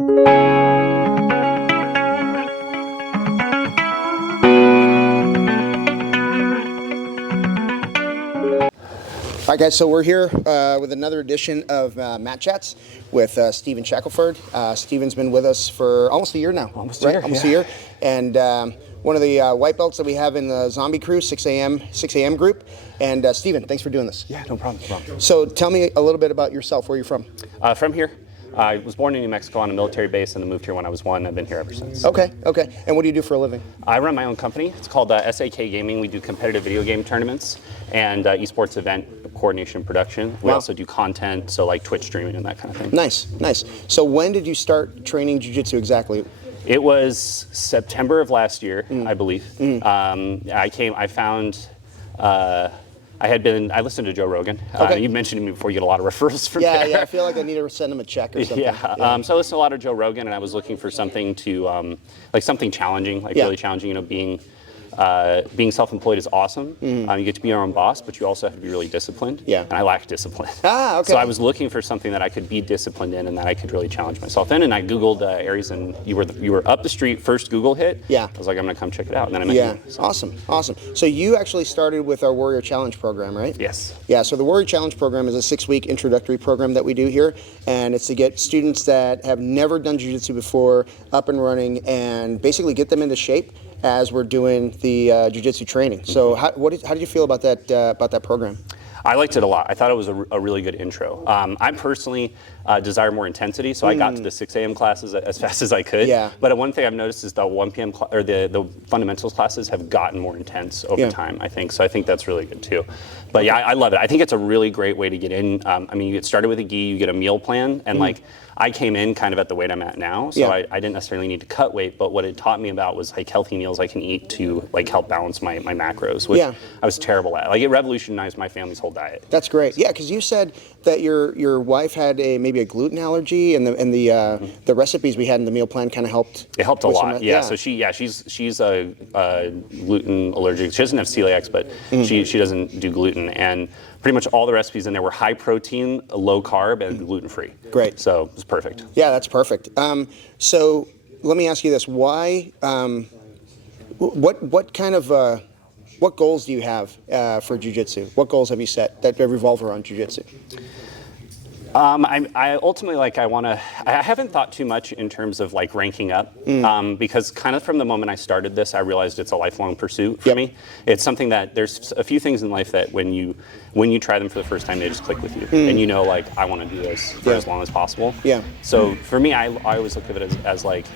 All right, guys, so we're here with another edition of Mat Chats with Stephen Shackelford. Stephen's been with us for almost a year now. Almost a year. And one of the white belts that we have in the zombie crew, 6 a.m. group. And Stephen, thanks for doing this. Yeah, no problem. So tell me a little bit about yourself, where you're from. From here. I was born in New Mexico on a military base and then moved here when I was 1. I've been here ever since. Okay. And what do you do for a living? I run my own company. It's called SAK Gaming. We do competitive video game tournaments and esports event coordination and production. We also do content, so like Twitch streaming and that kind of thing. Nice. So when did you start training jiu-jitsu exactly? It was September of last year, I believe. I listened to Joe Rogan. You mentioned to me before, you get a lot of referrals from there. Yeah, I feel like I need to send him a check or something. So I listened to a lot of Joe Rogan, and I was looking for something to, like something challenging, really challenging, being self-employed is awesome. You get to be your own boss, but you also have to be really disciplined. Yeah. And I lack discipline. Okay. So I was looking for something that I could be disciplined in and that I could really challenge myself in. And I Googled areas, and you were up the street, first Google hit. Yeah. I was like, I'm going to come check it out. And then I met you. Awesome. So you actually started with our Warrior Challenge program, right? Yes. Yeah, so the Warrior Challenge program is a 6-week introductory program that we do here. And it's to get students that have never done jiu-jitsu before up and running and basically get them into shape as we're doing the jiu-jitsu training. So how did you feel about that program? I liked it a lot. I thought it was a really good intro. I personally desire more intensity, so I got to the 6 a.m. classes as fast as I could. Yeah. But one thing I've noticed is the 1 p.m. or the fundamentals classes have gotten more intense over time, I think. So I think that's really good too. But yeah, I love it. I think it's a really great way to get in. You get started with a gi, you get a meal plan, and I came in kind of at the weight I'm at now, so I didn't necessarily need to cut weight, but what it taught me about was like healthy meals I can eat to like help balance my macros, which I was terrible at. Like it revolutionized my family's whole diet. That's great. Yeah, because you said that your wife had maybe a gluten allergy, and the recipes we had in the meal plan kind of helped. It helped a lot. So she's a gluten allergic. She doesn't have celiacs, but she doesn't do gluten, and pretty much all the recipes in there were high protein, low carb, and gluten free. Great. So it was perfect. Yeah, that's perfect. So let me ask you this: why? What goals do you have for jiu-jitsu? What goals have you set that revolve around jiu-jitsu? I ultimately I haven't thought too much in terms of like ranking up, because kind of from the moment I started this, I realized it's a lifelong pursuit for me. It's something that there's a few things in life that when you try them for the first time, they just click with you, and I want to do this for as long as possible. Yeah. So for me, I always look at it as like,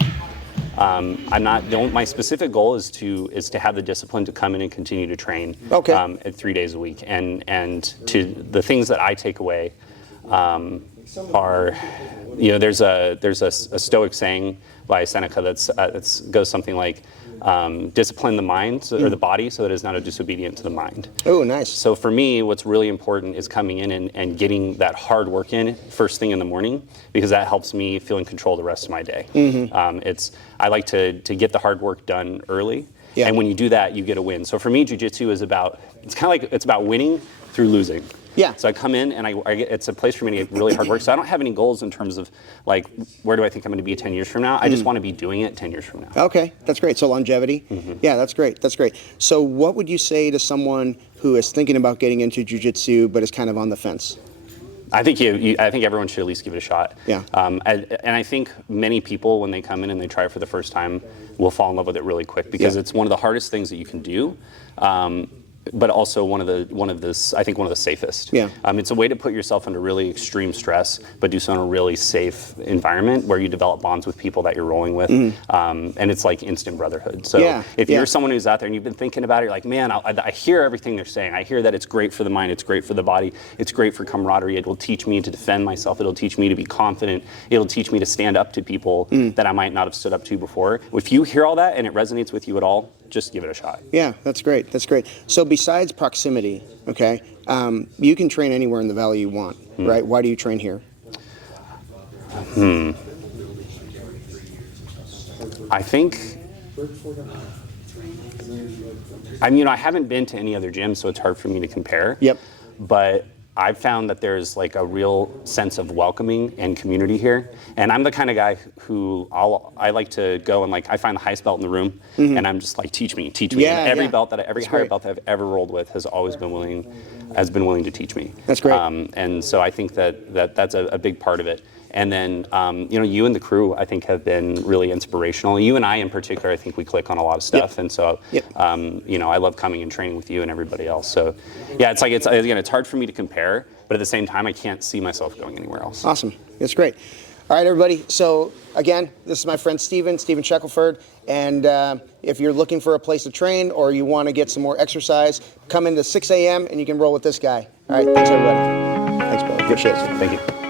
my specific goal is to have the discipline to come in and continue to train at 3 days a week, and to the things that I take away are, there's a Stoic saying by Seneca that goes something like, discipline the mind or the body so that it's not disobedient to the mind. Oh, nice. So for me, what's really important is coming in and getting that hard work in first thing in the morning, because that helps me feel in control the rest of my day. I like to get the hard work done early, and when you do that, you get a win. So for me, jiu-jitsu is about winning through losing. Yeah. So I come in and it's a place for me to get really hard work. So I don't have any goals in terms of like, where do I think I'm going to be 10 years from now? I just want to be doing it 10 years from now. Okay, that's great. So longevity. Yeah, that's great. So what would you say to someone who is thinking about getting into jiu-jitsu but is kind of on the fence? I think I think everyone should at least give it a shot. Yeah. And I think many people, when they come in and they try it for the first time, will fall in love with it really quick, because it's one of the hardest things that you can do. But also one of the safest. Yeah. It's a way to put yourself under really extreme stress, but do so in a really safe environment where you develop bonds with people that you're rolling with, and it's like instant brotherhood. So if you're someone who's out there and you've been thinking about it, you're like, man, I hear everything they're saying. I hear that it's great for the mind, it's great for the body, it's great for camaraderie. It will teach me to defend myself. It'll teach me to be confident. It'll teach me to stand up to people that I might not have stood up to before. If you hear all that and it resonates with you at all, just give it a shot. Yeah, that's great. So besides proximity, you can train anywhere in the valley you want, right? Why do you train here? I think, I haven't been to any other gym, so it's hard for me to compare. Yep. But I've found that there's like a real sense of welcoming and community here. And I'm the kind of guy who I like to go and like, I find the highest belt in the room and I'm just like, teach me. Yeah, and every yeah. every higher belt that I've ever rolled with has always been willing to teach me. That's great. And so I think that's a big part of it. And then, you know, you and the crew, I think, have been really inspirational. You and I, in particular, I think we click on a lot of stuff. And so, you know, I love coming and training with you and everybody else. So, yeah, it's hard for me to compare, but at the same time, I can't see myself going anywhere else. Awesome. That's great. All right, everybody. So, again, this is my friend Stephen Shackelford. And if you're looking for a place to train or you want to get some more exercise, come into 6 a.m. and you can roll with this guy. All right, thanks, everybody. Thanks, brother. Appreciate it. Thank you.